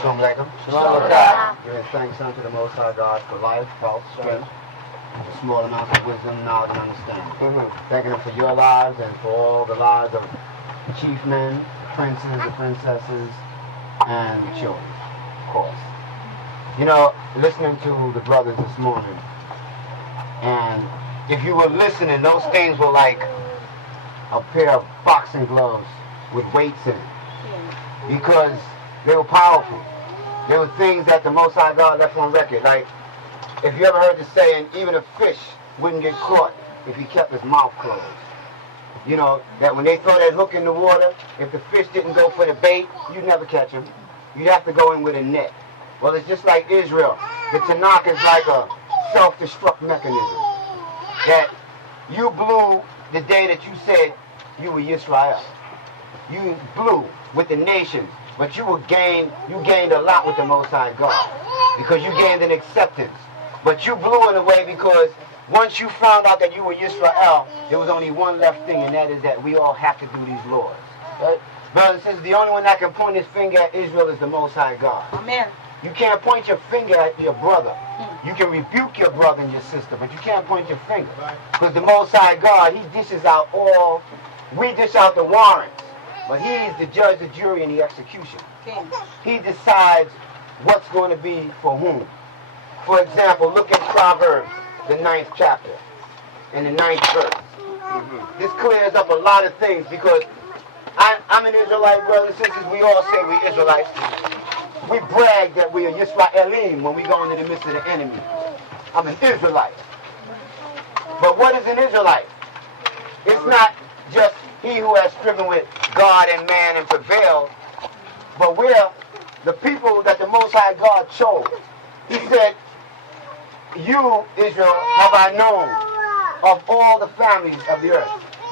Shalom Aleichem. Shalom Aleichem. Giving thanks unto the Most High God for life, health, strength, a small amount of wisdom, knowledge, and understanding. Thanking Him for your lives and for all the lives of chief men, princes, the princesses, and the children, of course. You know, listening to the brothers this morning, and if you were listening, those things were like a pair of boxing gloves with weights in it. Because they were powerful. There were things that the Most High God left on record. Like, if you ever heard the saying, even a fish wouldn't get caught if he kept his mouth closed. You know, that when they throw that hook in the water, if the fish didn't go for the bait, you'd never catch him. You'd have to go in with a net. Well, it's just like Israel. The Tanakh is like a self-destruct mechanism. That you blew the day that you said you were Yisrael. You blew with the nations, but you gained a lot with the Most High God, because you gained an acceptance. But you blew in a way because once you found out that you were Yisrael, there was only one left thing, and that is that we all have to do these laws. Right? Brothers and sisters, the only one that can point his finger at Israel is the Most High God. Amen. You can't point your finger at your brother. You can rebuke your brother and your sister, but you can't point your finger. Because the Most High God, He dishes out we dish out the warrants. But He's the judge, the jury, and the execution. He decides what's going to be for whom. For example, look at Proverbs, the 9th chapter, and the 9th verse. This clears up a lot of things, because I'm an Israelite, brothers and sisters. We all say we're Israelites. We brag that we are Yisraelim when we go into the midst of the enemy. I'm an Israelite. But what is an Israelite? It's not just he who has striven with God and man and prevailed, but we're the people that the Most High God chose. He said, you, Israel, have I known of all the families of the earth.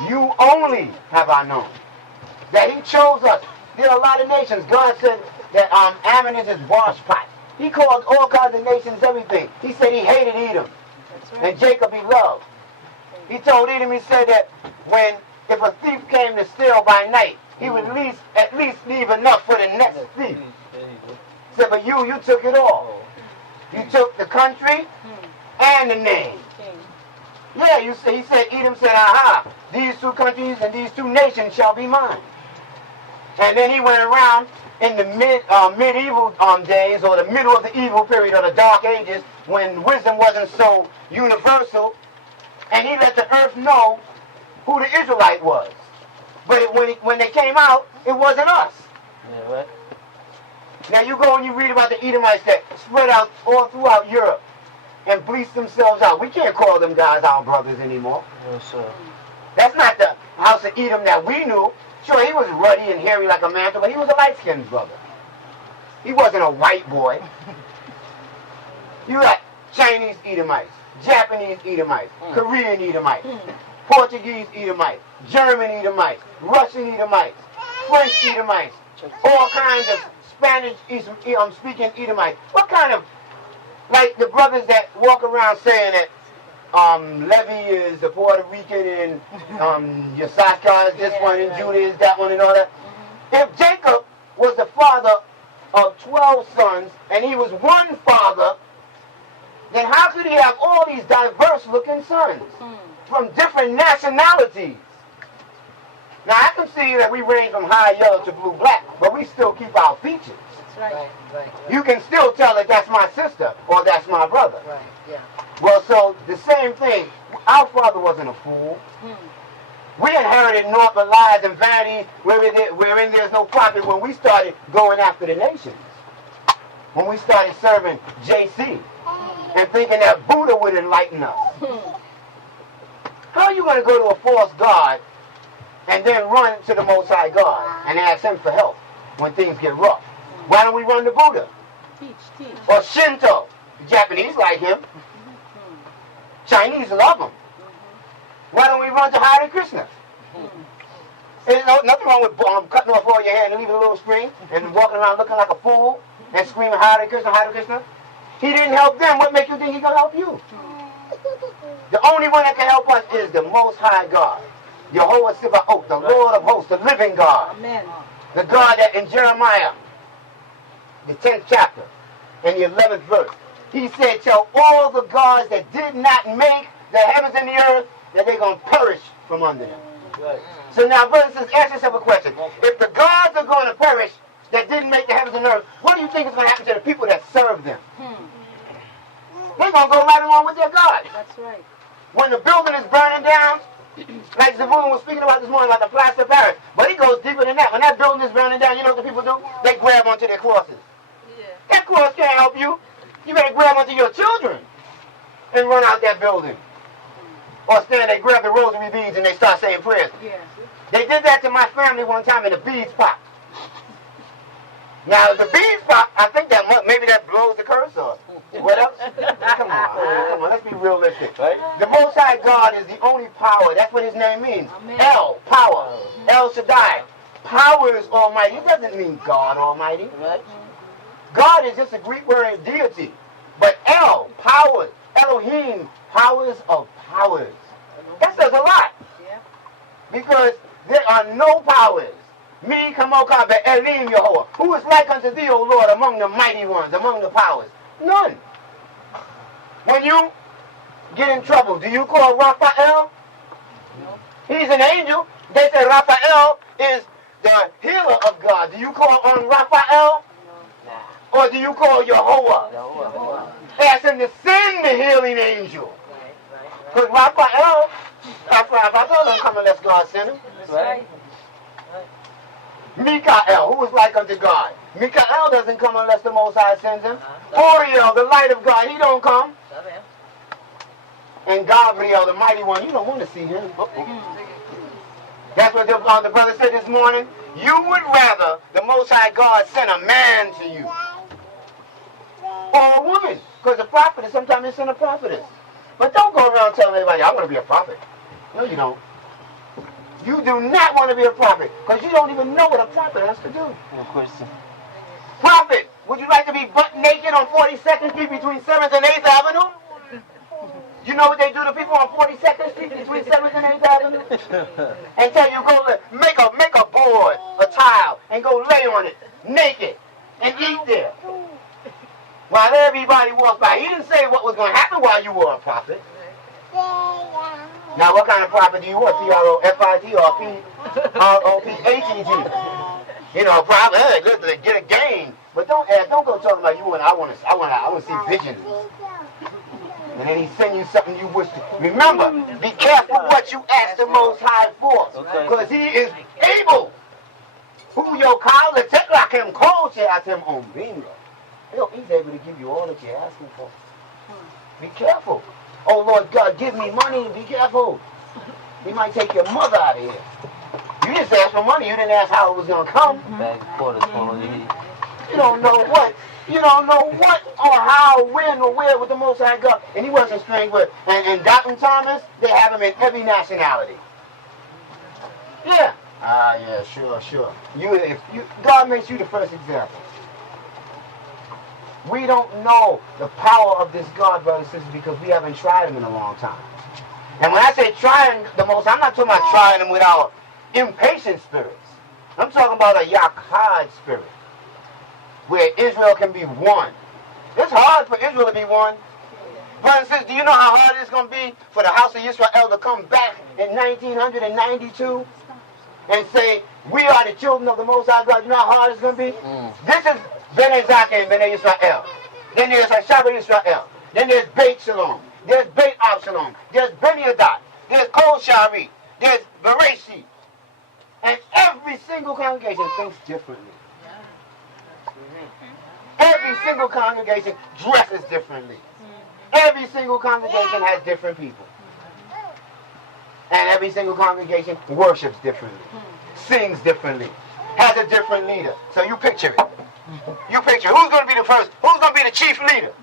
You only have I known. That He chose us. There are a lot of nations. God said that Ammon is His washpot. He called all kinds of nations everything. He said He hated Edom. And Jacob He loved. He told Edom, He said that if a thief came to steal by night, he would at least leave enough for the next thief. He said, but you took it all. You took the country and the name. Yeah, he said, Edom said, aha, these two countries and these two nations shall be mine. And then he went around in the medieval days, or the middle of the evil period, or the dark ages, when wisdom wasn't so universal, and he let the earth know who the Israelite was. But when they came out, it wasn't us. Yeah, right. Now you go and you read about the Edomites that spread out all throughout Europe and bleached themselves out. We can't call them guys our brothers anymore. Yes, sir. That's not the house of Edom that we knew. Sure, he was ruddy and hairy like a mantle, but he was a light-skinned brother. He wasn't a white boy. You got Chinese Edomites, Japanese Edomites, Korean Edomites, Portuguese Edomites, German Edomites, Russian Edomites, French Edomites, all kinds of Spanish-speaking Edomites. What kind of, like the brothers that walk around saying that Levi is the Puerto Rican and Yisachar is this one and Judah is that one and all that. If Jacob was the father of 12 sons and he was one father, then how could he have all these diverse-looking sons from different nationalities? Now, I can see that we range from high yellow to blue black, but we still keep our features. That's right. Right. You can still tell that that's my sister or that's my brother. Right. Yeah. Well, so the same thing. Our father wasn't a fool. We inherited naught but lies and vanity wherein there's no profit when we started going after the nations. When we started serving JC and thinking that Buddha would enlighten us. How are you going to go to a false god and then run to the Most High God and ask Him for help when things get rough? Why don't we run to Buddha? Teach. Or Shinto. The Japanese like him. Chinese love him. Why don't we run to Hare Krishna? There's nothing wrong with cutting off all your hair and leaving a little string and walking around looking like a fool and screaming Hare Krishna, Hare Krishna. He didn't help them. What makes you think He's going to help you? The only one that can help us is the Most High God. Jehovah Sibaoth, the Lord of hosts, the living God. Amen. The God that in Jeremiah the 10th chapter, and the 11th verse. He said, tell all the gods that did not make the heavens and the earth that they're going to perish from under them. Right. So now, brothers and sisters, ask yourself a question. If the gods are going to perish that didn't make the heavens and earth, what do you think is going to happen to the people that serve them? They're going to go right along with their gods. That's right. When the building is burning down, like Zavun was speaking about this morning, like the plaster of Paris, but he goes deeper than that. When that building is burning down, you know what the people do? They grab onto their crosses. Yeah. That cross can't help you. You better grab onto your children and run out that building. Or stand, they grab the rosary beads and they start saying prayers. Yeah. They did that to my family one time and the beads popped. Now, if the beads pop, I think that maybe that blows the curse off. What else? Come on, let's be realistic. Right? The Most High God is the only power. That's what his name means. Amen. El, power. El Shaddai. Power is almighty. It doesn't mean God almighty. Right? God is just a Greek word, deity. But El, powers. Elohim, powers of powers. That says a lot. Yeah. Because there are no powers. Me, Kamoka, Elim, Yehovah. Who is like unto thee, O Lord, among the mighty ones, among the powers? None. When you get in trouble, do you call Raphael? No. He's an angel. They say Raphael is the healer of God. Do you call on Raphael? No. Or do you call Yehovah? No. Ask him to send the healing angel. Because Raphael don't come unless God send him. That's right. Mikael, who is like unto God. Mikael doesn't come unless the Most High sends him. Oriel, the light of God, he don't come. And Gabriel, the mighty one, you don't want to see him. That's what the brother said this morning. You would rather the Most High God send a man to you. Or a woman. Because a prophet, sometimes they send a prophetess. But don't go around telling everybody, I'm going to be a prophet. No, you don't. You do not want to be a prophet because you don't even know what a prophet has to do. No question. Prophet, would you like to be butt naked on 42nd Street between 7th and 8th Avenue? You know what they do to people on 42nd Street between 7th and 8th Avenue? And tell you go make a board, a tile, and go lay on it naked and eat there. While everybody walks by. He didn't say what was going to happen while you were a prophet. Now, what kind of prophet do you want? P-R-O-F-I-T or P-R-O-P-H-E-T? You know, prophet, hey, listen, get a gain. But don't go talking about you and I want to see visions. And then he send you something you wish to. Remember, be careful what you ask the Most High for. Because he is able. Who your call to take like him cold at him on bingo. He's able to give you all that you're asking for. Be careful. Oh, Lord God, give me money. Be careful. He might take your mother out of here. You just asked for money. You didn't ask how it was going to come. You don't know what. You don't know what or how, when or where with the Most High God. And he wasn't strange with. And Dr. Thomas, they have him in every nationality. Yeah. Yeah, sure. God makes you the first example. We don't know the power of this God, brothers and sisters, because we haven't tried him in a long time. And when I say trying the most, I'm not talking about trying him with our impatient spirits. I'm talking about a Yakhad spirit, where Israel can be one. It's hard for Israel to be one. Brothers and sisters, do you know how hard it's going to be for the house of Israel to come back in 1992 and say, we are the children of the Most High God? You know how hard it's going to be? This is Bnei Zaka and Bnei Israel. Then there's Hashabah Israel. Then there's Beit Shalom. There's Beit Avshalom. There's Bnei Adat. There's Kol Shari. There's Bereshi. And every single congregation thinks differently. Every single congregation dresses differently. Every single congregation has different people. And every single congregation worships differently. Sings differently. Has a different leader. So you picture it. You picture who's going to be the first, who's going to be the chief leader?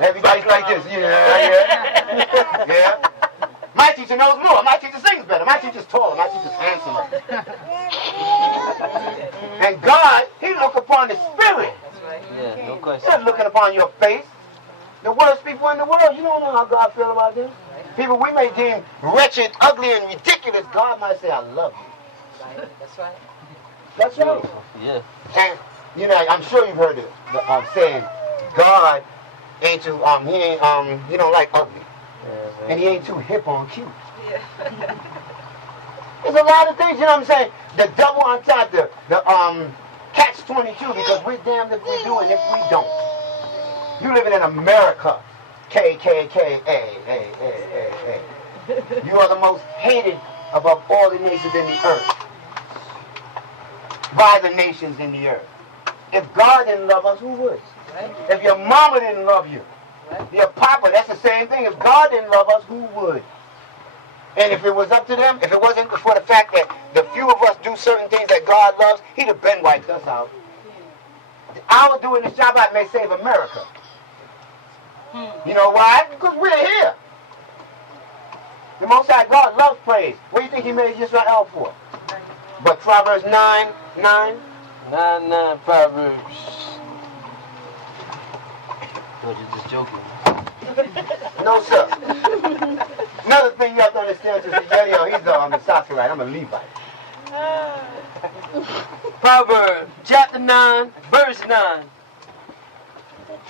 Everybody's like this. Yeah. My teacher knows more. My teacher sings better. My teacher's taller. My teacher's handsomer. And God, he look upon the spirit. Yeah, no question. He's not looking upon your face. The worst people in the world, you don't know how God feels about them. People we may deem wretched, ugly, and ridiculous, God might say, I love you. That's right. That's right. Yeah. And you know, I'm sure you've heard the saying, God ain't too he ain't he don't like ugly, and he ain't too hip on cute. Yeah. There's a lot of things, you know what I'm saying? The double entendre, the catch-22, because we're damned if we do and if we don't. You living in America, KKKA. You are the most hated above all the nations in the earth. By the nations in the earth. If God didn't love us, who would? Right. If your mama didn't love you, Right. your papa, that's the same thing. If God didn't love us, who would? And if it was up to them, if it wasn't for the fact that the few of us do certain things that God loves, he'd have been wiped us out. Our doing this job out may save America. You know why? Because we're here. The Most High God loves praise. What do you think he made Israel for? But Proverbs 9, 9. 9 Proverbs. Oh, you're just joking. No, sir. Another thing you have to understand is that he's a Messiah. I'm a Levite. Proverbs chapter 9, verse 9.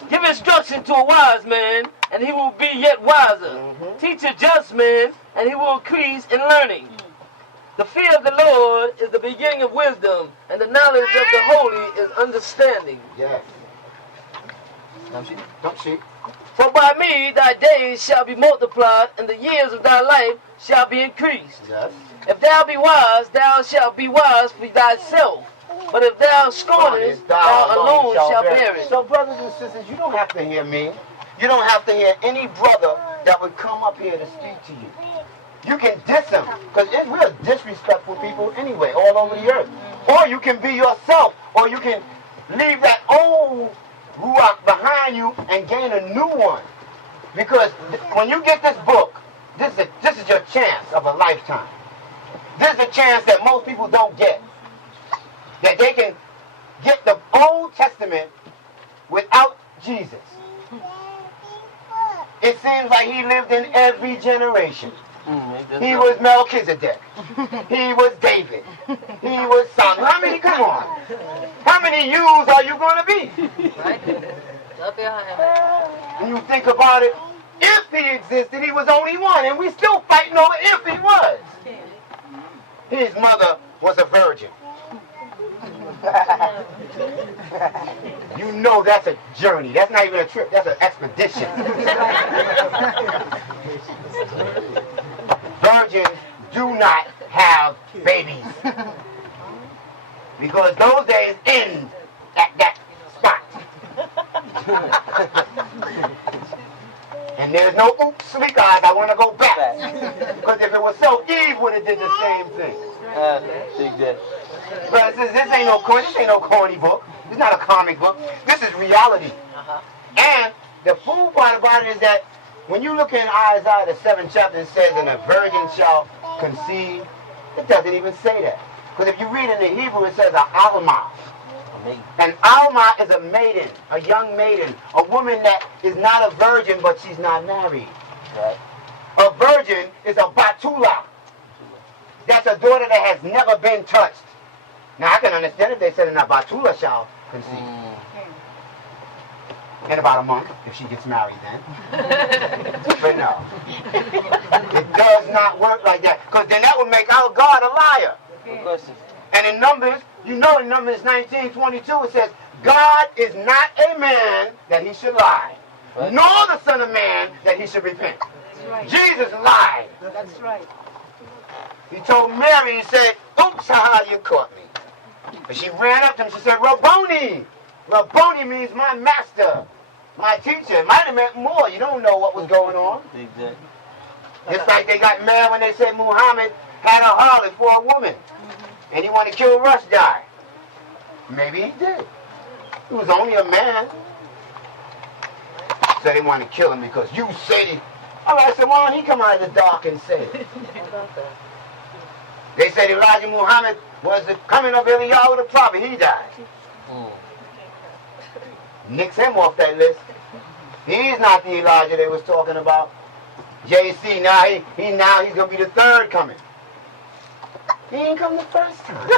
Give instruction to a wise man, and he will be yet wiser. Teach a just man, and he will increase in learning. The fear of the Lord is the beginning of wisdom, and the knowledge of the holy is understanding. Yes. Don't she? For by me thy days shall be multiplied, and the years of thy life shall be increased. Yes. If thou be wise, thou shalt be wise for thyself. But if thou scornest, thou alone shalt bear it. So, brothers and sisters, you don't have to hear me. You don't have to hear any brother that would come up here to speak to you. You can diss them, because we're disrespectful people anyway, all over the earth. Or you can be yourself, or you can leave that old ruach behind you and gain a new one. Because when you get this book, this is your chance of a lifetime. This is a chance that most people don't get. That they can get the Old Testament without Jesus. It seems like he lived in every generation. He was Melchizedek. He was David. He was Solomon. How many? Come on. How many yous are you going to be? Right? Up behind him. When you think about it, if he existed, he was only one. And we still fighting over if he was. His mother was a virgin. You know that's a journey. That's not even a trip. That's an expedition. Virgins do not have babies. Because those days end at that spot. And there's no oops, sleek eyes, I want to go back. Because if it was so, Eve would have did the same thing. But this ain't no corny book. It's not a comic book. This is reality. And the fool part about it is that when you look in Isaiah, the 7th chapter, it says, and a virgin shall conceive. It doesn't even say that. Because if you read in the Hebrew, it says an alma. An alma is a maiden, a young maiden, a woman that is not a virgin, but she's not married. Right. A virgin is a batula. That's a daughter that has never been touched. Now, I can understand if they said in a batula shall conceive. In about a month, if she gets married then. But no. It does not work like that. Because then that would make our God a liar. And in Numbers, you know in Numbers 19:22, it says, God is not a man that he should lie, nor the son of man that he should repent. That's right. Jesus lied. That's right. He told Mary, he said, oops, haha, you caught me. But she ran up to him, she said, Rabboni. Rabboni means my master, my teacher. It might have meant more. You don't know what was going on. Just like they got mad when they said Muhammad had a harlot for a woman. And he wanted to kill Rushdie. Maybe he did. He was only a man. So they wanted to kill him because you said it. All right, so why don't he come out of the dark and say it? They said Elijah Muhammad was the coming of Eliyahu the prophet. He died. Nix him off that list. He's not the Elijah they was talking about. JC, now he's going to be the third coming. He ain't come the first time.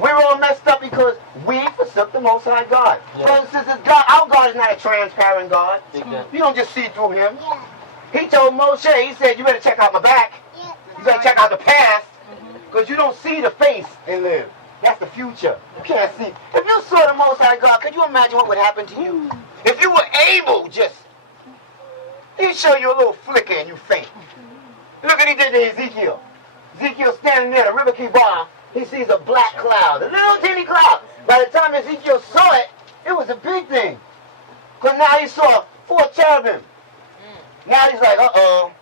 We're all messed up because we forsook the Most High God. Yeah. Brothers and sisters, God, our God is not a transparent God. Exactly. You don't just see through him. He told Moshe, he said, you better check out my back. You better check out the past, because you don't see the face and live. That's the future. You can't see. If you saw the Most High God, could you imagine what would happen to you? If you were able just, he'd show you a little flicker and you faint. Look what he did to Ezekiel. Ezekiel standing there, the river Kibar, he sees a black cloud, a little teeny cloud. By the time Ezekiel saw it, it was a big thing. Because now he saw 4 cherubim. Now he's like, uh-oh.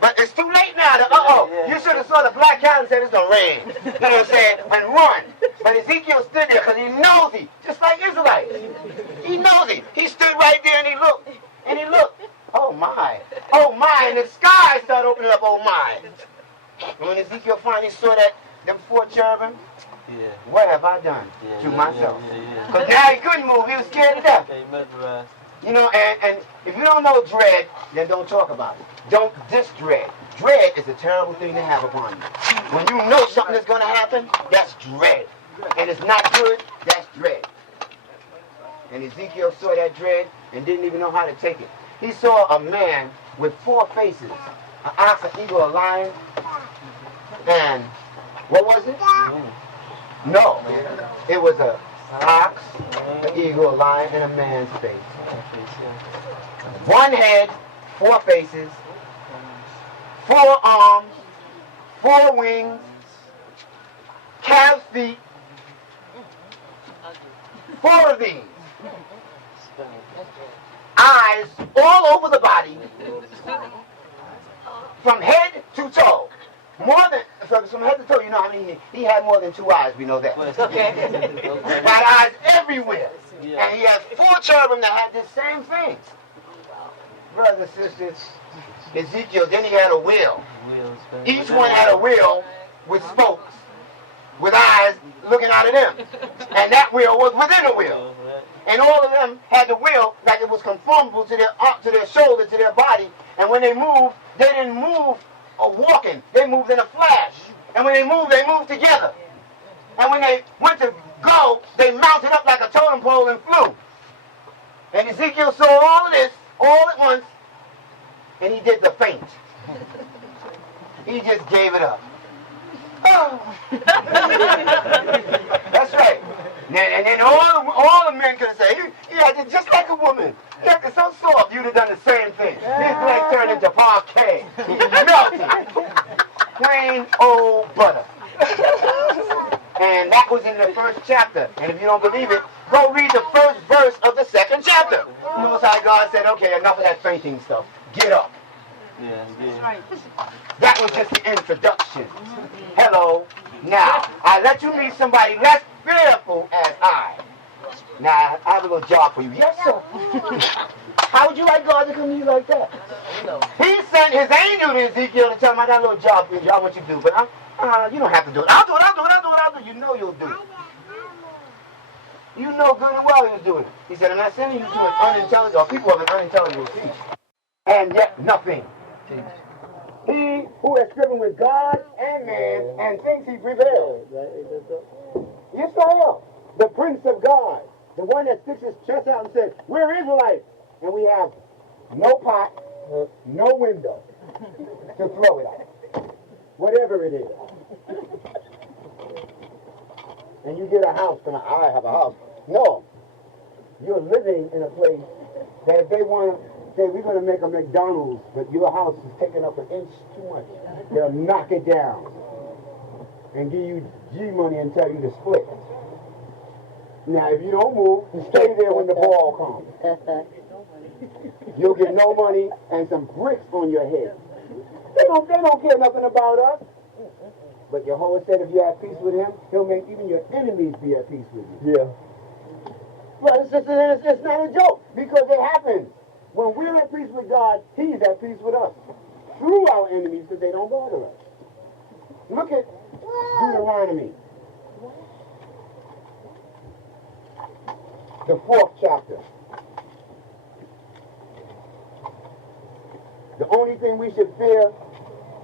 But it's too late now to uh-oh. You should have saw the black cloud and said it's going to rain. You know what I'm saying? And run. But Ezekiel stood there because he knows he, just like Israelites. He knows he. He stood right there and he looked. And he looked. Oh my. Oh my. And the sky started opening up. Oh my. And when Ezekiel finally saw that, them 4 cherubim, what have I done to myself? Because now he couldn't move. He was scared to death. You know, and if you don't know dread, then don't talk about it. Don't dis-dread. Dread is a terrible thing to have upon you. When you know something is going to happen, that's dread. And it's not good, that's dread. And Ezekiel saw that dread and didn't even know how to take it. He saw a man with 4 faces. An ox, an eagle, a lion, and what was it? No. It was an ox, an eagle, a lion, and a man's face. 1 head, 4 faces, 4 arms, 4 wings, calf feet, 4 of these. Eyes all over the body, from head to toe. More than, from head to toe, you know how many, he had more than 2 eyes, we know that. Okay? Had eyes everywhere. And he had 4 cherubim that had the same thing. Brothers and sisters, Ezekiel, then he had a wheel. Each one had a wheel with spokes, with eyes looking out of them. And that wheel was within a wheel. And all of them had the wheel like it was conformable to their shoulder, to their body. And when they moved, they didn't move walking. They moved in a flash. And when they moved together. And when they went to go, they mounted up like a totem pole and flew. And Ezekiel saw all of this all at once, and he did the faint. He just gave it up. Oh. That's right. And then all the men could have said, he acted just like a woman. He acted so soft, you'd have done the same thing. His legs turned into parquet. He melted. Plain old butter. And that was in the 1st chapter. And if you don't believe it, go read the 1st verse of the 2nd chapter. Most High God said, okay, enough of that fainting stuff. Get up. That was just the introduction. Hello. Now, I let you meet somebody less fearful as I. Now, I have a little job for you. Yes, sir. How would you like God to come to you like that? He sent his angel to Ezekiel to tell him, I got a little job for you. I want you to do, but you don't have to do it. I'll do it. You know you'll do it. You know good and well you'll do it. He said, I'm not sending you to an unintelligent, or people of an unintelligible speech. And yet nothing. He who is striven with God and man and thinks he prevails. Yisrael, the Prince of God, the one that sticks his chest out and says, we're Israelites. And we have no pot, no window to throw it at. Whatever it is. And you get a house, and I have a house. No. You're living in a place that if they want to say, we're going to make a McDonald's, but your house is taking up an inch too much, they'll knock it down and give you G money and tell you to split. Now, if you don't move, you stay there when the ball comes. You'll get no money and some bricks on your head. They don't care nothing about us. But Jehovah said if you have peace with him, he'll make even your enemies be at peace with you. Yeah. Well, it's not a joke, because it happens. When we're at peace with God, he's at peace with us. Through our enemies, because they don't bother us. Look at Deuteronomy. The 4th chapter. The only thing we should fear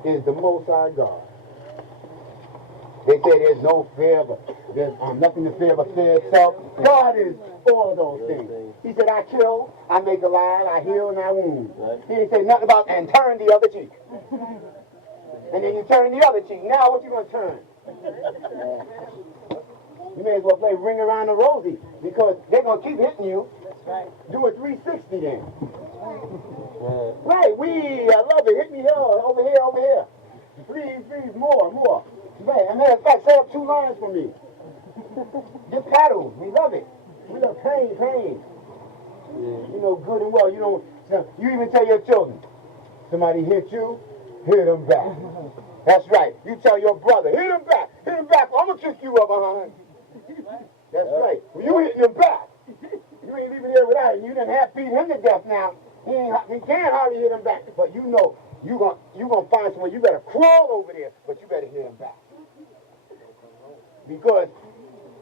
is the Most High God. They say there's no fear, but there's nothing to fear but fear itself. God is all of those things. He said, I kill, I make alive, I heal, and I wound. He didn't say nothing about, and turn the other cheek. And then you turn the other cheek. Now what you going to turn? You may as well play Ring Around the Rosie, because they're going to keep hitting you. Do a 360 then. Right, I love it. Hit me here, over here, over here. Please, more. Right, as a matter of fact, set up 2 lines for me. Get paddles. We love it. We love pain. You know, good and well. You even tell your children, somebody hit you, hit them back. That's right. You tell your brother, hit him back. I'm going to kick you up behind. That's right. Well, you hitting him back. You ain't leaving here without him. You done half beat him to death now. He can't hardly hit him back. But you know, you gonna find somewhere. You better crawl over there, but you better hit him back. Because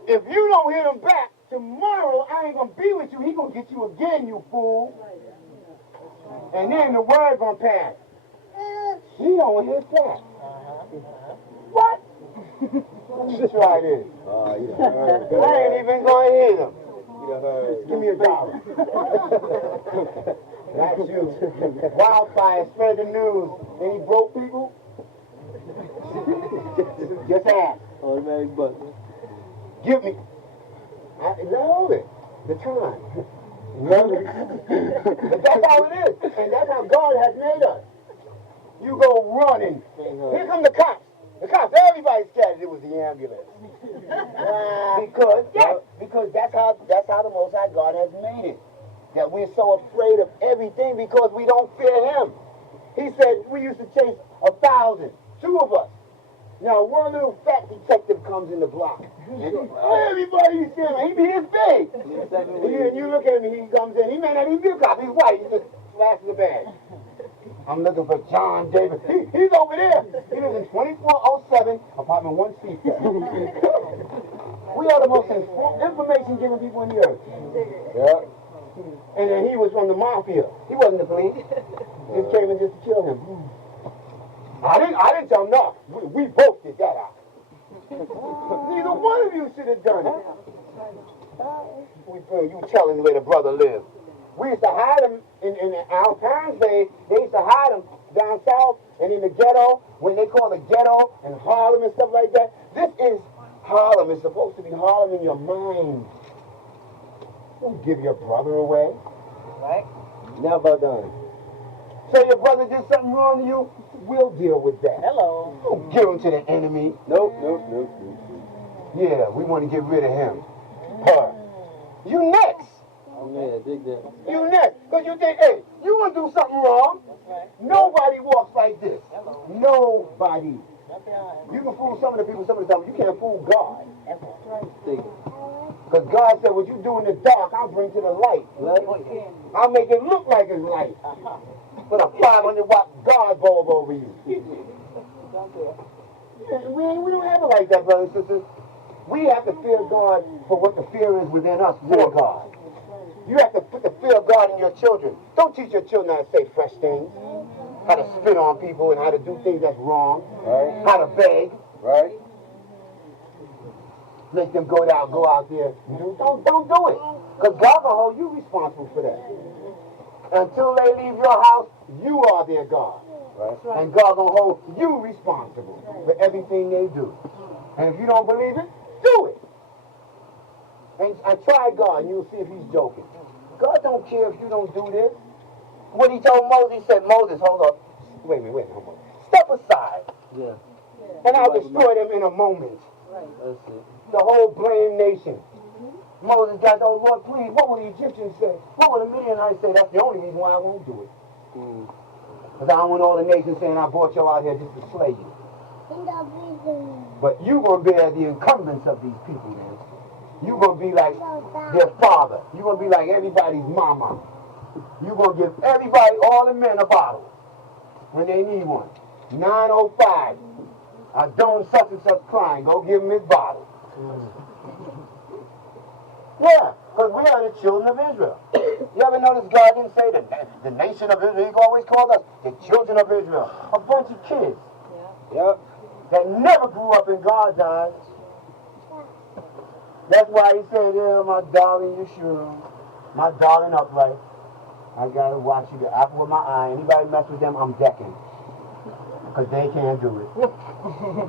if you don't hit him back, tomorrow I ain't gonna be with you. He gonna get you again, you fool. And then the word gonna pass. He don't hit back. What? Let me try this. I ain't even gonna hit him. Give me $1. That's you. Wildfire, spread the news. Any broke people? Just ask. Automatic button. Give me. Hold it. The time. But that's how it is. And that's how God has made us. You go running. Here come the cops. The cops, everybody's scared it was the ambulance. Because that's how the Most High God has made it. That we're so afraid of everything because we don't fear him. He said we used to chase 1,000, 2 of us. Now one little fat detective comes in the block. Everybody's scared. He be this big. And you look at him, he comes in. He may not even be a cop. He's white. He just flashes the badge. I'm looking for John Davis. He's over there. He lives in 2407, apartment 1C. We are the most information-giving people in the earth. Yeah. And then he was from the mafia. He wasn't the police. He came in just to kill him. I didn't tell him no. We both did that out. Neither one of you should have done it. You tell him where the brother lives. We used to hide them in our parents' days. They used to hide them down south and in the ghetto, when they call the ghetto and Harlem and stuff like that. This is Harlem. It's supposed to be Harlem in your mind. Don't give your brother away. Right? Never done. So your brother did something wrong to you, we'll deal with that. Hello. Don't give him to the enemy. Nope. Yeah, we want to get rid of him. Her. You next. Oh man, dig that. You next. Because you think, hey, you want to do something wrong. Right. Nobody walks like this. Hello. Nobody. Not behind. You can fool some of the people some of the time. You can't fool God. Dig it. Because God said, what you do in the dark, I'll bring to the light. I'll make it look like it's light. Put a 500-watt guard bulb over you. We don't have it like that, brothers and sisters. We have to fear God for what the fear is within us for God. You have to put the fear of God in your children. Don't teach your children how to say fresh things, how to spit on people and how to do things that's wrong, right? How to beg, right? Make them go out there. Don't do it. Because God will hold you responsible for that. Until they leave your house, you are their God. Right. And God will hold you responsible for everything they do. And if you don't believe it, do it. And try God, and you'll see if he's joking. God don't care if you don't do this. What he told Moses, he said, Moses, hold up. Wait a minute, hold on. Step aside. Yeah. And I'll destroy them in a moment. That's it. The whole blame nation. Moses got, oh Lord, please, what will the Egyptians say? What will the Midianites say? That's the only reason why I won't do it. Because I don't want all the nations saying I brought you out here just to slay you. But you're going to bear the incumbents of these people, man. You're going to be like their father. You're going to be like everybody's mama. You're going to give everybody, all the men, a bottle when they need one. 905. I don't such and such crying. Go give him his bottle. Yeah, because we are the children of Israel. You ever notice God didn't say the nation of Israel. He always called us the children of Israel. A bunch of kids. Yep. That never grew up in God's eyes. That's why he said, yeah, my darling Yeshua, my darling upright. I got to watch you, the apple of my eye. Anybody mess with them, I'm decking. Because they can't do it.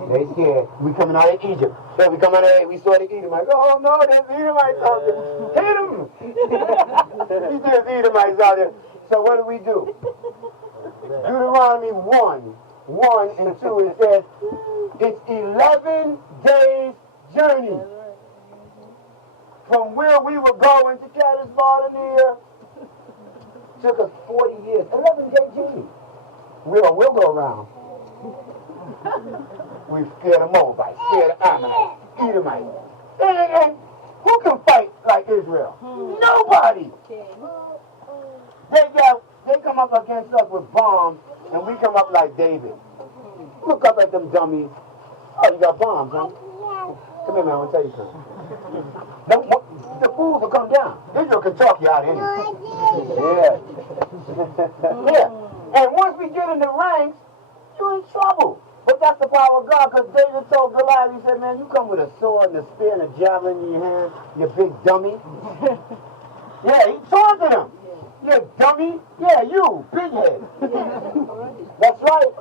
They scared. We coming out of Egypt. So we come out of we saw the Edomites. Oh no, there's Edomites out there. Hit them! He says Edomites out there. So what do? Deuteronomy 1 and 2, it says, it's 11 days journey from where we were going to Kadesh Barnea. Took us 40 years. 11-day journey. We'll go around. We scared of Moabites, scared of Ammonites, Edomites. And who can fight like Israel? Nobody. They come up against us with bombs, and we come up like David. Look up at them dummies. Oh, you got bombs, huh? Come here, man, I want to tell you something. The fools will come down. Israel can talk you out of anything. Yeah. Yeah. And once we get in the ranks, you're in trouble. But that's the power of God, because David told Goliath, he said, man, you come with a sword and a spear and a javelin in your hand, you big dummy. Yeah, he taunted him. You dummy. Yeah, you, big head. That's right.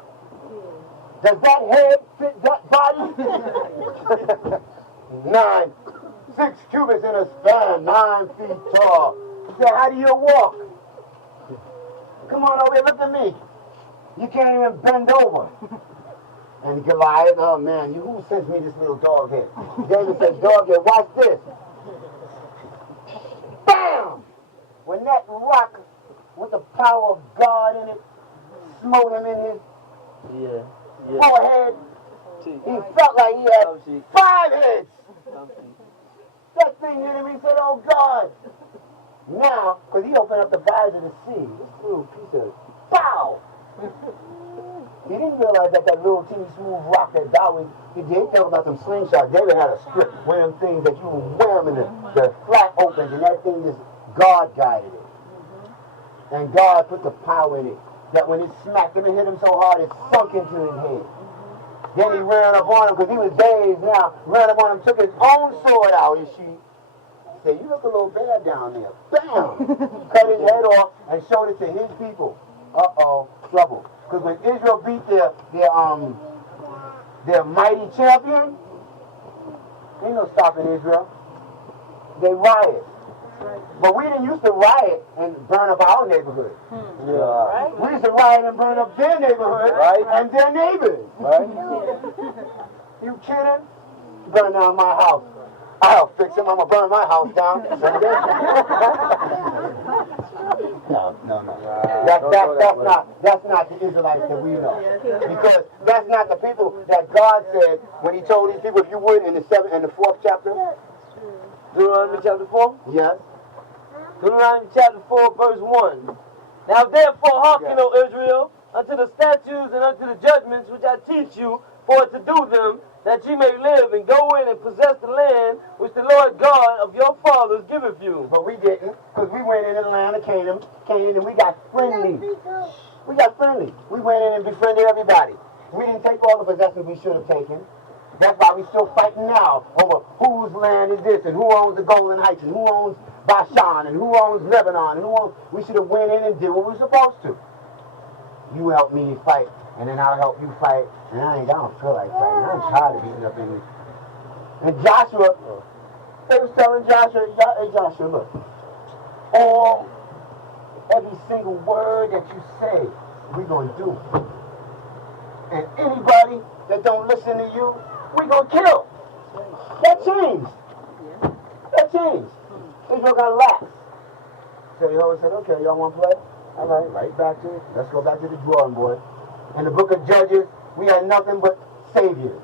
Does that head fit that body? 6 cubits in a span, 9 feet tall. He said, how do you walk? Come on over here, look at me. You can't even bend over. And Goliath, oh man, who sends me this little dog head? David said, dog head, watch this. Bam! When that rock with the power of God in it smote him in his forehead, he felt like he had 5 heads. That thing hit him, he said, oh God. Now, because he opened up the valleys of the sea, this little piece of pow! He didn't realize that little teeny smooth rock that David, he didn't know about them slingshots. David had a strip, one of them things that you were wham and the flat opened, and that thing just, God guided it. And God put the power in it, that when it smacked him and hit him so hard, it sunk into his head. Then he ran up on him, because he was dazed now, ran up on him, took his own sword out, and she said, you look a little bad down there. Bam! Cut his head off and showed it to his people. Uh-oh, trouble. Because when Israel beat their mighty champion, ain't no stopping Israel. They riot. But we didn't used to riot and burn up our neighborhood. Yeah. We used to riot and burn up their neighborhood and their neighbors. Right? You kidding? Burn down my house. I'll fix him. I'm going to burn my house down. No. That's not the Israelites that we know. Because that's not the people that God said when he told these people, if you would, in the 4th chapter. Deuteronomy chapter 4? Yes. Deuteronomy chapter 4, verse 1. Now therefore hearken, O Israel, unto the statutes and unto the judgments which I teach you, for to do them, that ye may live and go in and possess the land which the Lord God of your fathers giveth you. But we didn't, because we went into the land of Canaan, and we got friendly. We got friendly. We went in and befriended everybody. We didn't take all the possessions we should have taken. That's why we're still fighting now over whose land is this, and who owns the Golden Heights, and who owns Bashan, and who owns Lebanon, and who owns... We should have went in and did what we were supposed to. You help me fight, and then I'll help you fight, and I don't feel like fighting. I'm tired of beating up enemies. And Joshua, they was telling Joshua, hey Joshua, look, every single word that you say, we're going to do. And anybody that don't listen to you, we're going to kill. That changed. That changed. Israel got lax. So Jehovah said, okay, y'all want to play? All right back to it. Let's go back to the drawing board. In the book of Judges, we had nothing but saviors.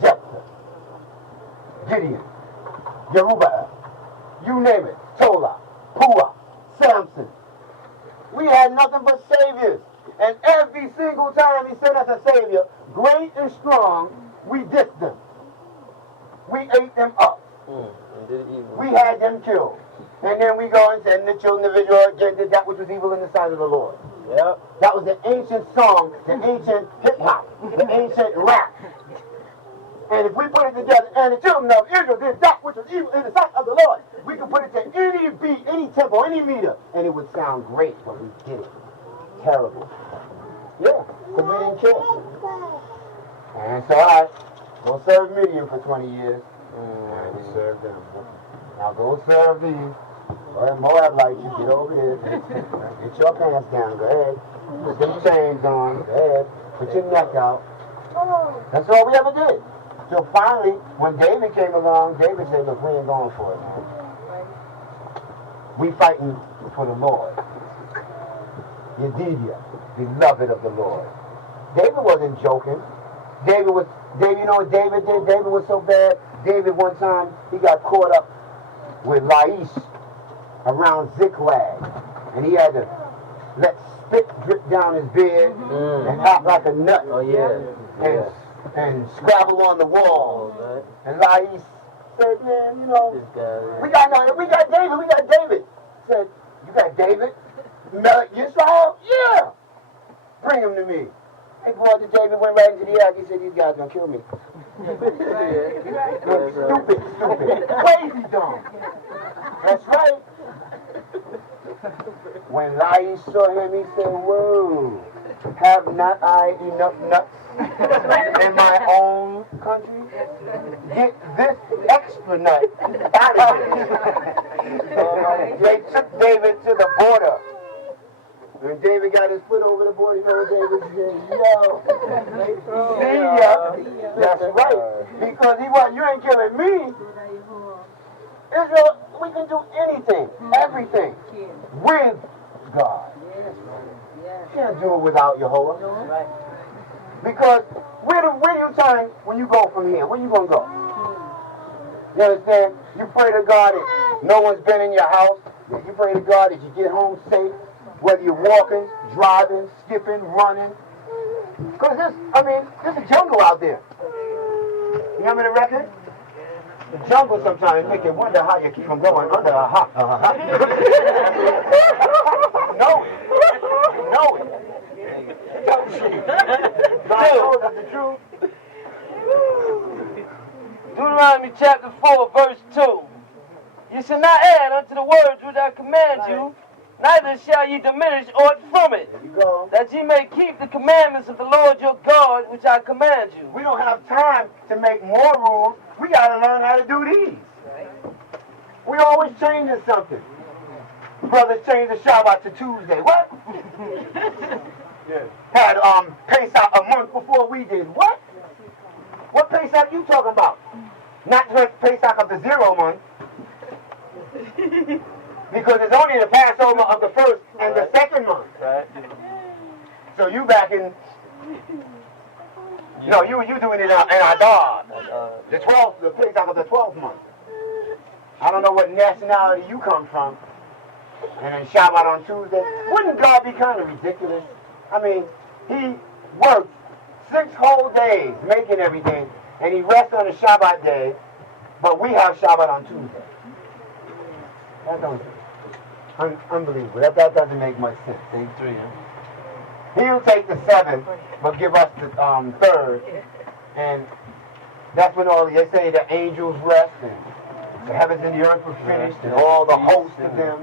Jephthah, Gideon, Jerubbaal, you name it, Tola, Pua, Samson. We had nothing but saviors. And every single time he sent us a savior, great and strong, we dissed them. We ate them up. And did evil. We had them killed. And then we go and said, and the children of Israel again did that which was evil in the sight of the Lord. Yep. That was the ancient song, the ancient hip-hop, the ancient rap. And if we put it together, and the children of Israel did that which was evil in the sight of the Lord, we could put it to any beat, any tempo, any meter, and it would sound great, but we did it. Terrible. Yeah, because we didn't care. And so I go serve Midian for 20 years, and we served them. Now go serve these. Well, Moab likes you, get over here. Get your pants down, go ahead. Put them chains on, go ahead. Put your neck out. That's all we ever did. So finally, when David came along, David said, look, we ain't going for it, man. We fighting for the Lord. Yedidia, beloved of the Lord. David wasn't joking. David, you know what David did? David was so bad. David one time, he got caught up with Laish around Ziklag. And he had to let spit drip down his beard and act like a nut. Oh, yeah. And scrabble on the wall. Oh, and Laish said, man, you know, this guy, we got David. Said, you got David? Melech Yisrael? Yeah. Bring him to me. They brought to David, went right into the act. He said, these guys gonna kill me. Stupid. Crazy dumb. That's right. When Laish saw him, he said, whoa, have not I enough nuts in my own country? Get this extra nut out of here. They took David to the border. When David got his foot over the border, you know what David said? Yo, see ya. That's right. Because you ain't killing me. Israel, we can do anything, everything, with God. You can't do it without Yehovah. Because where do you turn when you go from here? Where you going to go? You understand? You pray to God that no one's been in your house. You pray to God that you get home safe, whether you're walking, driving, skipping, running. Because there's a jungle out there. You remember the record? The jungle sometimes make you wonder how you keep from going under a hot. You know it. God knows us the truth. Deuteronomy chapter 4, verse 2. You shall not add unto the words which I command you, neither shall ye diminish aught from it, There you go. that ye may keep the commandments of the Lord your God, which I command you. We don't have time to make more rules. We got to learn how to do these. We always changing something. Brothers changed the Shabbat to Tuesday. What? Had Pesach a month before we did. What? What Pesach you talking about? Not just Pesach of the 0 month. Because it's only the Passover of the 1st and the 2nd month. right? So you back in... No, you doing it in Adar. The 12th, the Pesach of the 12th month. I don't know what nationality you come from. And then Shabbat on Tuesday. Wouldn't God be kind of ridiculous? I mean, he worked 6 whole days making everything, and he rests on the Shabbat day, but we have Shabbat on Tuesday. That don't... Unbelievable. That doesn't make much sense. Day 3, huh? He'll take the 7th, but give us the 3rd. And that's when they say the angels rest, and the heavens and the earth were finished, and all the hosts of them,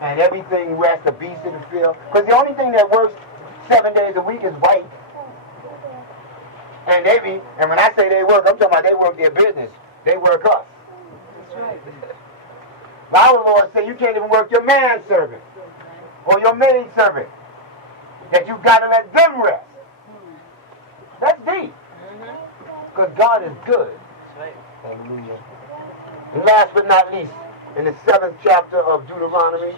and everything rests, the beasts of the field. Because the only thing that works 7 days a week is white. And when I say they work, I'm talking about they work their business. They work us. That's right. Our Lord said you can't even work your manservant or your maidservant. That you've got to let them rest. That's deep. Because God is good. Hallelujah. And last but not least, in the 7th chapter of Deuteronomy.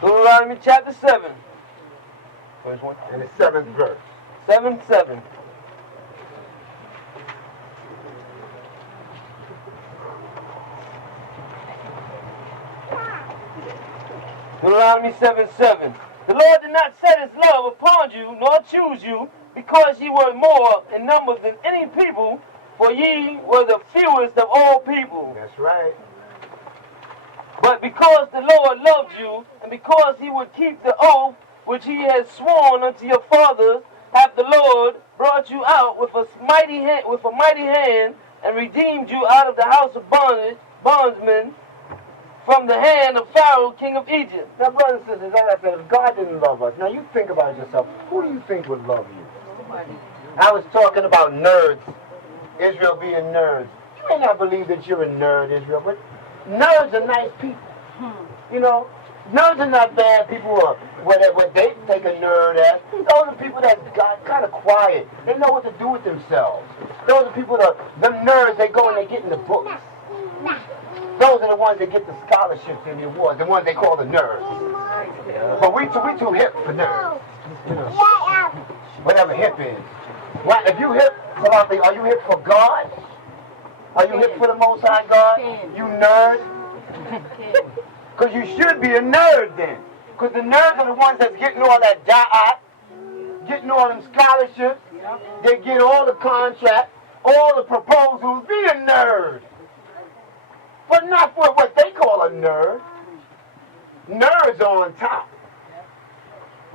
Deuteronomy chapter 7. Verse 1. And the 7th verse. 7:7. Deuteronomy 7:7. The Lord did not set his love upon you, nor choose you, because ye were more in number than any people, for ye were the fewest of all people. That's right. But because the Lord loved you, and because he would keep the oath which he has sworn unto your fathers, hath the Lord brought you out with a mighty hand, and redeemed you out of the house of bondsmen, from the hand of Pharaoh, king of Egypt. Now, brothers and sisters, like I said, if God didn't love us, now you think about it yourself, who do you think would love you? I was talking about nerds, Israel being nerds. You may not believe that you're a nerd, Israel, but nerds are nice people. You know, nerds are not bad people, or whatever they take a nerd as. Those are people that got kind of quiet. They know what to do with themselves. Those are people that, them nerds, they go and they get in the books. Those are the ones that get the scholarships and the awards, the ones they call the nerds. But we too hip for nerds. You know, whatever hip is. What, if you hip, Salati, are you hip for God? Are you hip for the Most High God? You nerd? Because you should be a nerd then. Because the nerds are the ones that's getting all that da'at, getting all them scholarships. They get all the contracts, all the proposals. Be a nerd. But not for what they call a nerd. Nerds are on top.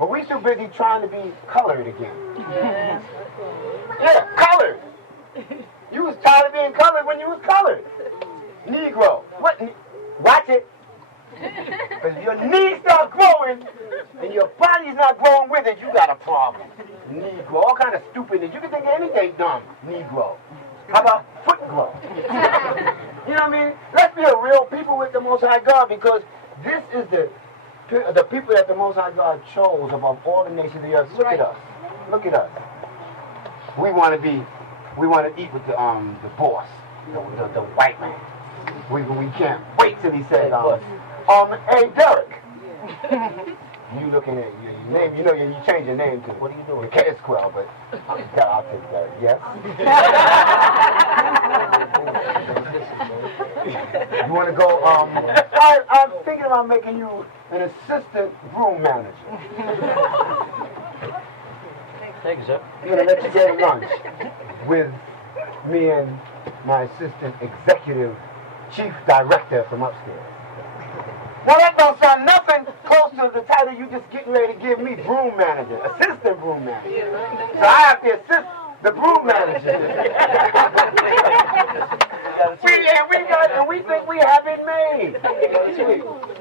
But we too busy trying to be colored again. Yeah, colored. You was tired of being colored when you was colored. Negro. What? Watch it. Because if your knees start growing and your body's not growing with it, you got a problem. Negro. All kind of stupidness. You can think of anything dumb. Negro. How about foot grow? You know what I mean? Let's be a real people with the Most High God, because this is the people that the Most High God chose above all the nations of the earth. Look at us. Look at us. We want to eat with the boss, the white man. We can't wait till he says, hey Derek. You looking at your name, you know you change your name to, what are you doing? K-Squell, but I'll take that, yes? You want to go, I'm thinking about making you an assistant room manager. Thank you, sir. I'm going to let you go to lunch with me and my assistant executive chief director from upstairs. Now that don't sound nothing close to the title you just getting ready to give me, broom manager, assistant broom manager. So I have to assist the broom manager. we think we have it made.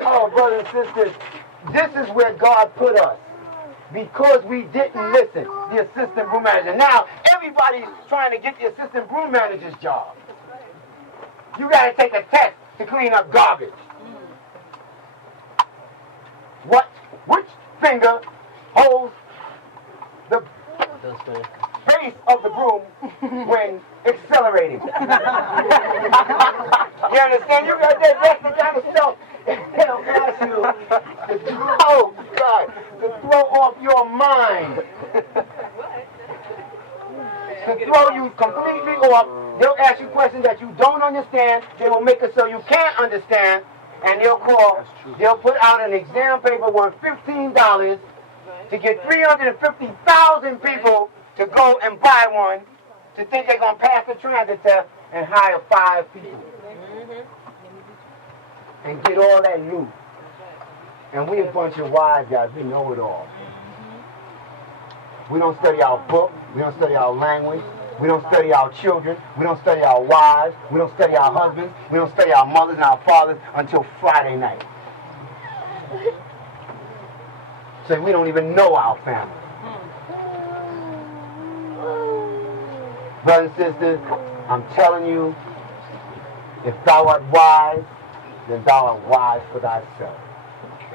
Oh, brothers and sisters, this is where God put us. Because we didn't listen, the assistant broom manager. Now, everybody's trying to get the assistant broom manager's job. You got to take a test to clean up garbage. Which finger holds the base of the broom when accelerating? You understand? You got that's the kind of stuff they'll ask you to, oh God, to throw off your mind. To throw you completely off. They'll ask you questions that you don't understand. They will make it so you can't understand. And they'll put out an exam paper worth $15 to get 350,000 people to go and buy one, to think they're going to pass the transit test and hire 5 people. And get all that loot. And we a bunch of wise guys, we know it all. We don't study our book, we don't study our language, we don't study our children, we don't study our wives, we don't study our husbands, we don't study our mothers and our fathers until Friday night. So we don't even know our family. Brothers and sisters, I'm telling you, if thou art wise, then thou art wise for thyself.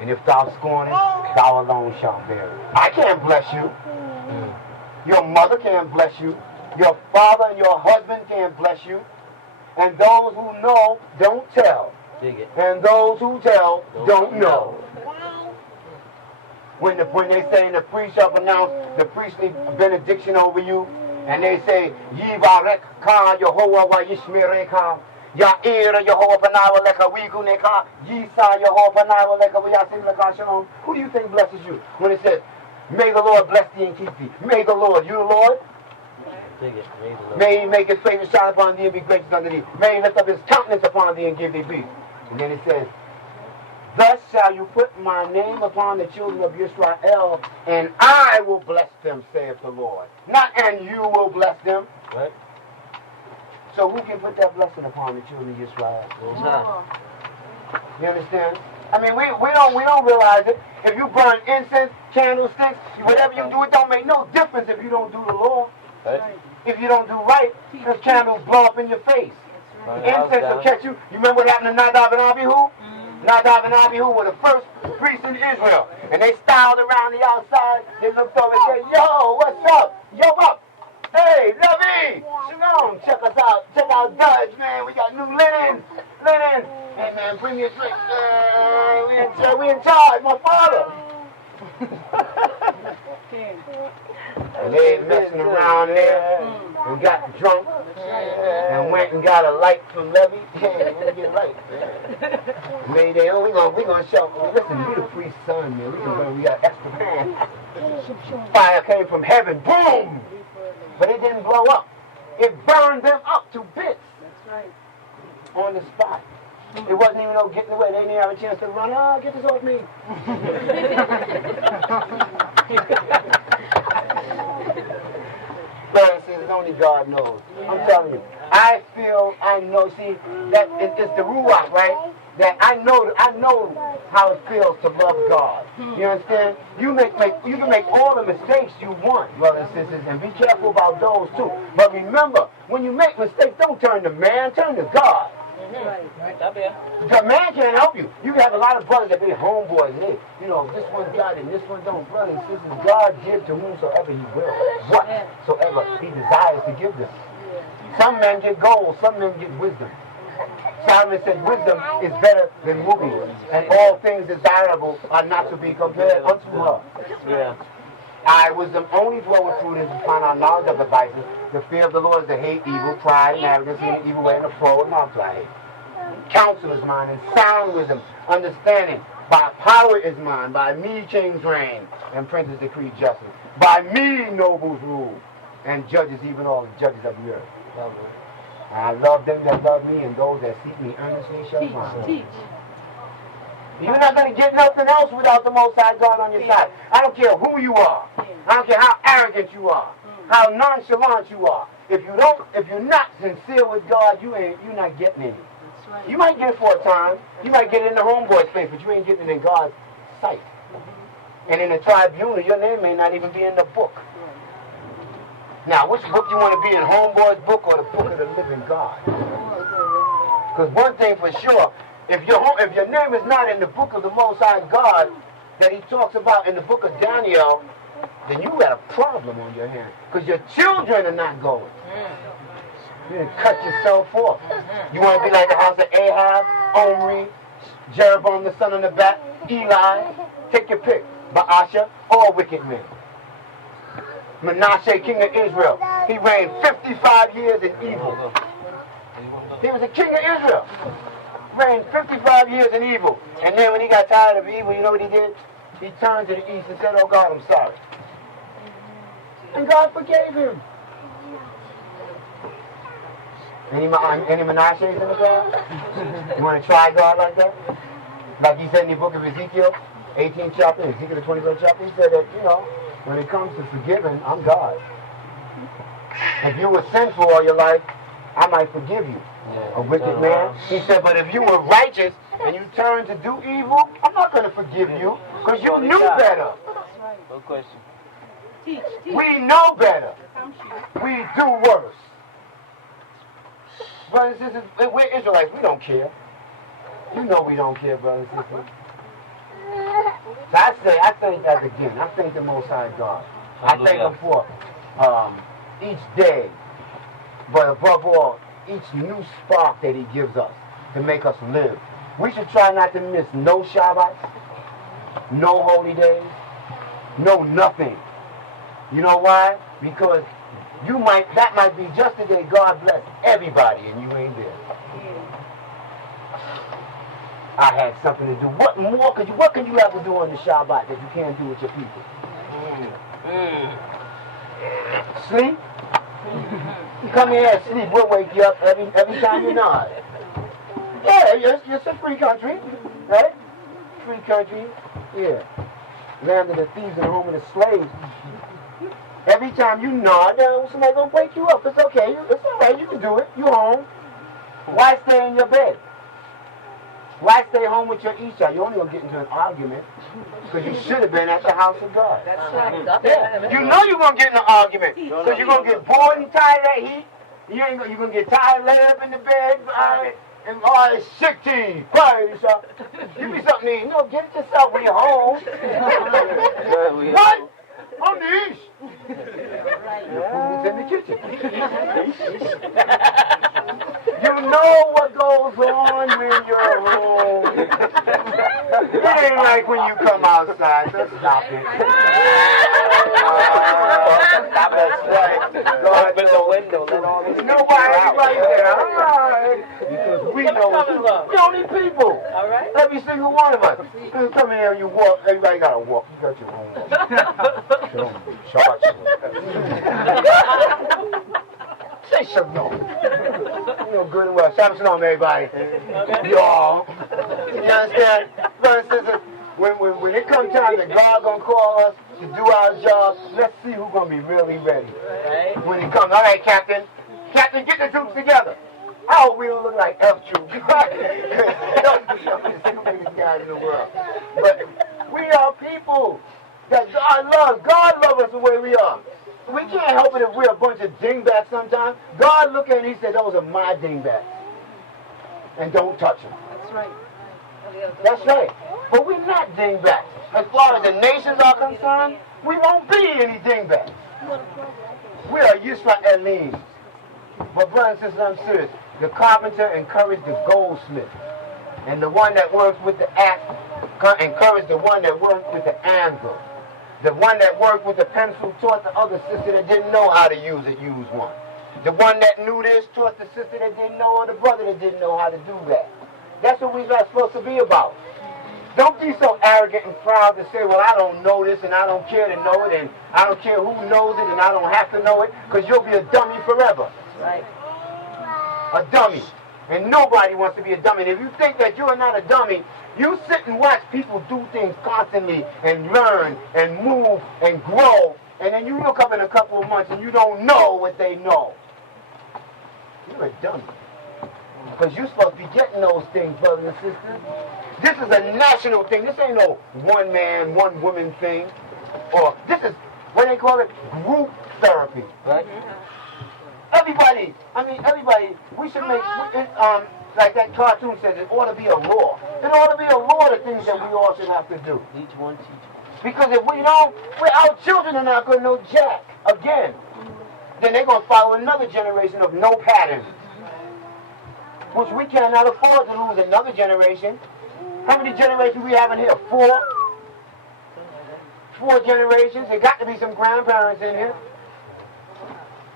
And if thou scornest, thou alone shalt bear it. I can't bless you. Your mother can't bless you. Your father and your husband can't bless you. And those who know don't tell. And those who tell don't know. When they say the priest shall pronounce the priestly benediction over you, and they say, Yivarek ka Yehovah wa yishmereka, Ya'ira Yehovah panawa leka wiguneka, Yisa Yehovah panawa leka wiyasim leka shalom. Who do you think blesses you? When it says, May the Lord bless thee and keep thee. May the Lord, you the Lord? Dig it. Read it. May he make his face to shine upon thee and be gracious unto thee. May he lift up his countenance upon thee and give thee peace. And then it says, thus shall you put my name upon the children of Israel, and I will bless them, saith the Lord. Not and you will bless them. Right? So who can put that blessing upon the children of Israel? It's not. You understand? I mean, we don't realize it. If you burn incense, candlesticks, whatever you do, it don't make no difference if you don't do the law. Right? If you don't do right, those candles blow up in your face. Incense will catch you. You remember what happened to Nadab and Abihu? Nadab and Abihu were the first priests in Israel. And they styled around the outside. They looked over and said, yo, what's up? Yo, up. Hey, Levi, Shalom, check us out. Check out Dutch, man. We got new linen. Hey, man, bring me a drink. We in charge, my father. And they messing around there and got drunk and went and got a light from Levi. Hey, let me get a light, man. Mayday, we gonna show. Listen, we the priest's son, man. We got extra hands. Fire came from heaven, boom! But it didn't blow up. It burned them up to bits. That's right. On the spot. It wasn't even no getting away. They didn't have a chance to run. Oh, get this off me. Brothers and sisters, only God knows. I'm telling you. I know, see, that it's the ruach, right? That I know how it feels to love God. You understand? You can make all the mistakes you want, brothers and sisters, and be careful about those too. But remember, when you make mistakes, don't turn to man, turn to God. Because man can't help you. You have a lot of brothers that be homeboys. And they, this one got it and this one don't. Brothers and sisters, God gives to whomsoever he will. Whatsoever he desires to give them. Some men get gold, some men get wisdom. Solomon said wisdom is better than rubies, and all things desirable are not to be compared unto her. Yeah. I wisdom only dwell with prudence and find out knowledge of the vices. The fear of the Lord is to hate evil, pride, and arrogance, and the evil way, and the pro and multiply hate. Counsel is mine, and sound wisdom, understanding. By power is mine, by me kings reign, and princes decree justice. By me nobles rule, and judges, even all the judges of the earth. I love them that love me, and those that seek me earnestly shall find me. You're not going to get nothing else without the Most High God on your side. I don't care who you are. I don't care how arrogant you are, how nonchalant you are. If you're not sincere with God, you're not getting any. You might get it for a time. You might get it in the homeboy space, but you ain't getting it in God's sight. And in the tribunal, your name may not even be in the book. Now, which book you want to be in, homeboy's book or the book of the living God? Because one thing for sure, if your name is not in the book of the Most High God that he talks about in the book of Daniel, then you got a problem on your hands. Because your children are not going. You didn't cut yourself off. You want to be like the house of Ahab, Omri, Jeroboam the son of Nebat, Eli. Take your pick. Baasha, all wicked men. Manasseh, king of Israel. He reigned 55 years in evil. He was a king of Israel. Reigned 55 years in evil. And then when he got tired of evil, you know what he did? He turned to the east and said, oh God, I'm sorry. And God forgave him. Any Manassehs in the crowd? You want to try God like that? Like he said in the book of Ezekiel, 18th chapter, Ezekiel the 23rd chapter, he said that, when it comes to forgiving, I'm God. If you were sinful all your life, I might forgive you. A wicked man. He said, but if you were righteous and you turned to do evil, I'm not going to forgive you because you knew better. No question. Teach. We know better. We do worse. Brothers and sisters, we're Israelites. We don't care. You know we don't care, brothers and sisters. So I thank that again. I thank the Most High God. I thank him for each day, but above all, each new spark that he gives us to make us live. We should try not to miss no Shabbats, no holy days, no nothing. You know why? Because that might be just the day God bless everybody and you ain't there. I had something to do. What can you have to do on the Shabbat that you can't do with your people? Sleep? You come here and sleep, we'll wake you up every time you nod. Yeah, it's a free country, right? Free country, yeah. Land of the thieves and home of the slaves. Every time you nod, somebody gonna wake you up. It's okay. It's all right. You can do it. You home. Why stay in your bed? Why stay home with your Isha? You're only gonna get into an argument because you should have been at the house of God. That's right. Yeah. You know you're gonna get in an argument because you're gonna get bored and tired of that heat. You're gonna get tired, lay up in the bed, and all this sick tea. Quiet yourself. Give me something to eat. No, get it yourself when you're home. What? On the east. Your food's in the kitchen. You know what goes on when you're home. It ain't like when you come outside. So stop it. That's right. Open the window. Let all this. You know why everybody's there? All right. Because we know we don't need people. All right. Every single one of us. You come in here and you walk. Everybody got to walk. You got your own walk. Shabbat shalom. Say shalom. You know good and well. Shabbat shalom, everybody. Y'all. You understand? Brothers and sisters, when it comes time that God gonna call us to do our job, let's see who's gonna be really ready. When it comes, all right, Captain. Captain, get the troops together. I hope we don't look like F troops. Don't be the biggest guys in the world. But we are people that God loves. God loves us the way we are. We can't help it if we're a bunch of dingbats sometimes. God look at it and he said, those are my dingbats. And don't touch them. That's right. That's right. But we're not dingbats. As far as the nations are concerned, we won't be any dingbats. We are Yisraelim. But brothers and sisters, I'm serious. The carpenter encouraged the goldsmith. And the one that works with the axe encouraged the one that worked with the anvil. The one that worked with the pencil taught the other sister that didn't know how to use it, use one. The one that knew this taught the sister that didn't know, or the brother that didn't know how to do that. That's what we're not supposed to be about. Don't be so arrogant and proud to say, well, I don't know this and I don't care to know it and I don't care who knows it and I don't have to know it, because you'll be a dummy forever. Right. A dummy. And nobody wants to be a dummy. And if you think that you are not a dummy, you sit and watch people do things constantly and learn and move and grow, and then you look up in a couple of months and you don't know what they know. You're a dummy. Because you're supposed to be getting those things, brothers and sisters. This is a national thing. This ain't no one man, one woman thing. Or this is what they call it, group therapy, right? Everybody, we should make it, like that cartoon says, it ought to be a law. It ought to be a law of things that we all should have to do. Each one teaches. Because if we don't, our children are not going to know jack again. Then they're going to follow another generation of no patterns, which we cannot afford to lose another generation. How many generations we have in here? 4? 4 generations. There got to be some grandparents in here.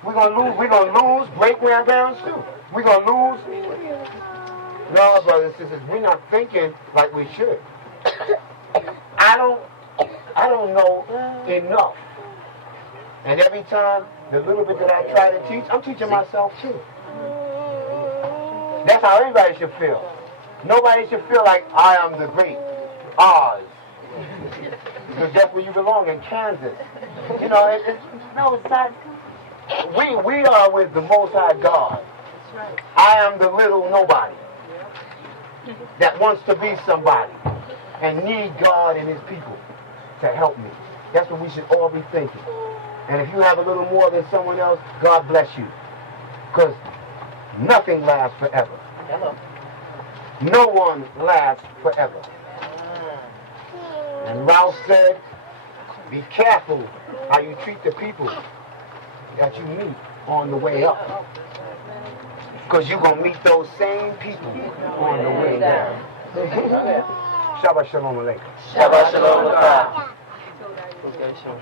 We're gonna lose great-grandparents too. We're gonna lose. No, brothers and sisters, we're not thinking like we should. I don't know enough. And every time, the little bit that I try to teach, I'm teaching myself too. That's how everybody should feel. Nobody should feel like I am the great Oz. Because that's where you belong, in Kansas. You know, it's not. We are with the Most High God. That's right. I am the little nobody that wants to be somebody and need God and his people to help me. That's what we should all be thinking. And if you have a little more than someone else, God bless you. Because nothing lasts forever. Hello. No one lasts forever. And Ralph said, be careful how you treat the people that you meet on the way up. Because you're going to meet those same people on the way down. Shabbat shalom aleichem. Shabbat shalom. Okay, sure.